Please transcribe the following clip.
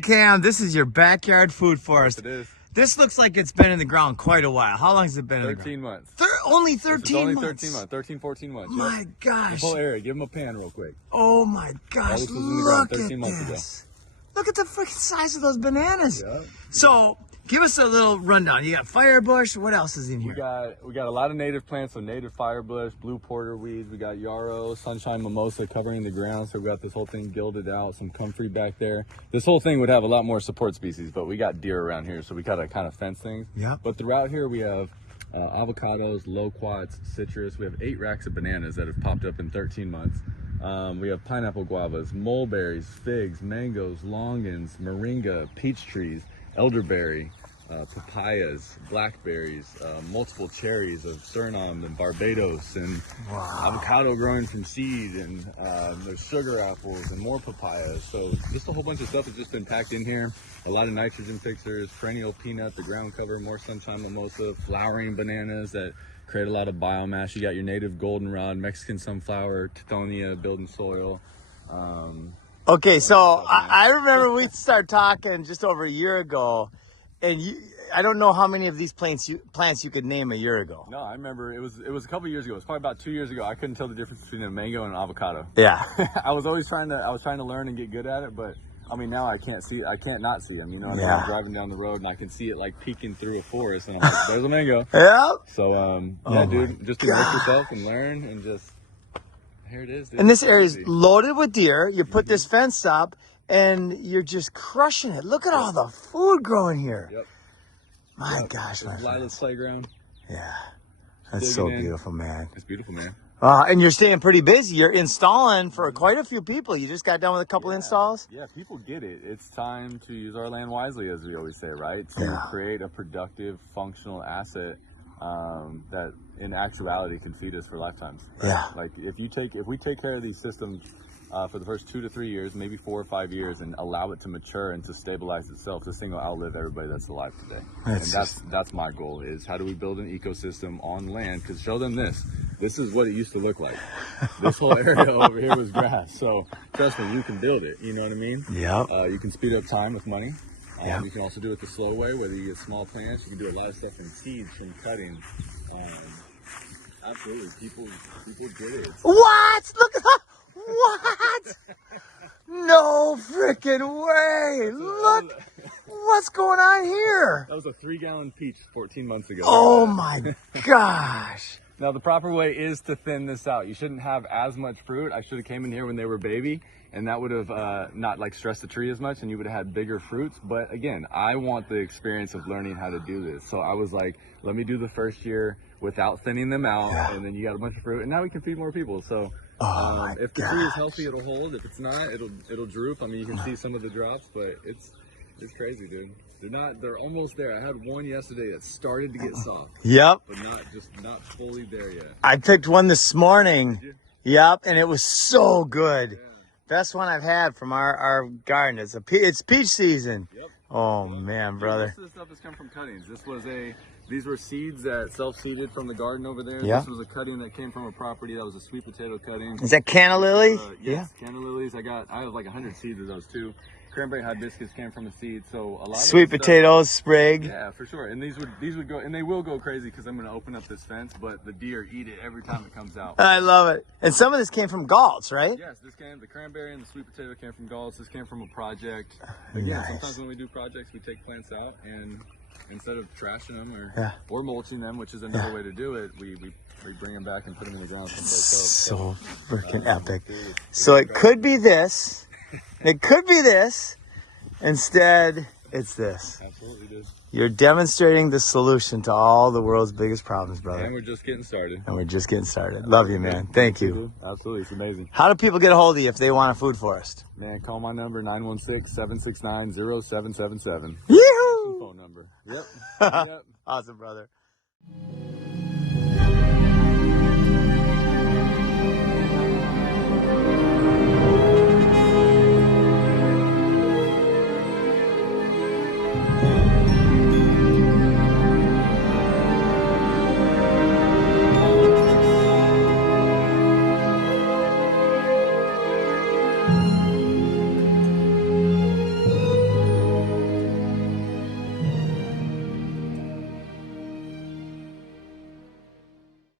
Cam, this is your backyard food forest. It is. This looks like it's been in the ground quite a while. How long has it been in the ground? 13 months. Only 13 only months? 13 months. 13, 14 months. My yep. gosh. This whole area. Give them a pan real quick. Oh my gosh. This was in the ground Look 13 at months this. Look at the freaking size of those bananas. Yep. So, give us a little rundown. You got firebush. What else is in here? We got a lot of native plants, so native firebush, blue porter weeds. We got yarrow, sunshine mimosa covering the ground. So we got this whole thing gilded out, some comfrey back there. This whole thing would have a lot more support species, but we got deer around here, so we gotta kind of fence things. Yeah. But throughout here we have avocados, loquats, citrus. We have 8 racks of bananas that have popped up in 13 months. We have pineapple guavas, mulberries, figs, mangoes, longans, moringa, peach trees, elderberry, papayas, blackberries, multiple cherries of Suriname and Barbados, and avocado growing from seed, and there's sugar apples and more papayas. So just a whole bunch of stuff has just been packed in here. A lot of nitrogen fixers, perennial peanut, the ground cover, more sunshine mimosa, flowering bananas that create a lot of biomass. You got your native goldenrod, Mexican sunflower, tithonia, building soil. Okay, so I remember we started talking just over a year ago, and I don't know how many of these plants you could name a year ago. No, I remember it was a couple years ago. It was probably about 2 years ago. I couldn't tell the difference between a mango and an avocado. Yeah. I was trying to learn and get good at it, but I mean now I can't not see them. You know, what I mean? Yeah. I'm driving down the road and I can see it like peeking through a forest, and I'm like, there's a mango. Yeah. So yeah, dude, just immerse yourself and learn, and just here it is. Dude. And this area is loaded with deer. You put this fence up, and you're just crushing it. Look at all the food growing here. Yep. My gosh, my Lila's playground. Yeah, that's so beautiful, man. It's beautiful, man. And you're staying pretty busy. You're installing for quite a few people. You just got done with a couple installs. Yeah, people get it. It's time to use our land wisely, as we always say, right? To create a productive, functional asset that, in actuality, can feed us for lifetimes. Right? Yeah. Like if we take care of these systems for the first 2 to 3 years, maybe 4 or 5 years, and allow it to mature and to stabilize itself, this thing will outlive everybody that's alive today. That's my goal, is how do we build an ecosystem on land? Because show them this is what it used to look like. This whole area over here was grass. So trust me, you can build it. You know what I mean? Yeah. You can speed up time with money. Yeah. You can also do it the slow way, whether you get small plants. You can do a lot of stuff in seeds, from cutting. Absolutely, people get it. What? Look at that. What? No freaking way. Look. What's going on here? That was a 3-gallon peach 14 months ago. Oh my gosh. Now the proper way is to thin this out. You shouldn't have as much fruit. I should have came in here when they were baby, and that would have not like stressed the tree as much, and you would have had bigger fruits. But again, I want the experience of learning how to do this. So I was like, let me do the first year without thinning them out, and then you got a bunch of fruit, and now we can feed more people. So if the tree is healthy, it'll hold. If it's not, it'll droop. I mean, you can see some of the drops, but it's crazy, dude. They're almost there. I had one yesterday that started to get soft. Yep. But not fully there yet. I picked one this morning. Yep, and it was so good. Yeah. Best one I've had from our garden. It's peach season. Yep. Oh man, brother. Most of the stuff has come from cuttings. These were seeds that self-seeded from the garden over there. Yeah. This was a cutting that came from a property that was a sweet potato cutting. Is that canna lily? Yes, canna lilies. I have like 100 seeds of those too. Cranberry hibiscus came from a seed, so a lot sweet of potatoes, sprig. Yeah, for sure. And these would go, and they will go crazy because I'm going to open up this fence, but the deer eat it every time it comes out. I love it. And some of this came from Galt's, right? Yes, the cranberry and the sweet potato came from Galt's. This came from a project. Again, sometimes when we do projects, we take plants out, and instead of trashing them or mulching them, which is another way to do it, we bring them back and put them in the ground someplace else. So freaking epic. So it could be this. It could be this. Instead, it's this. Absolutely, dude. You're demonstrating the solution to all the world's biggest problems, brother. And we're just getting started. Love you, man. Thank you. Absolutely. It's amazing. How do people get a hold of you if they want a food forest? Man, call my number, 916-769-0777. Yee-hoo! Phone number. Yep. Awesome, brother.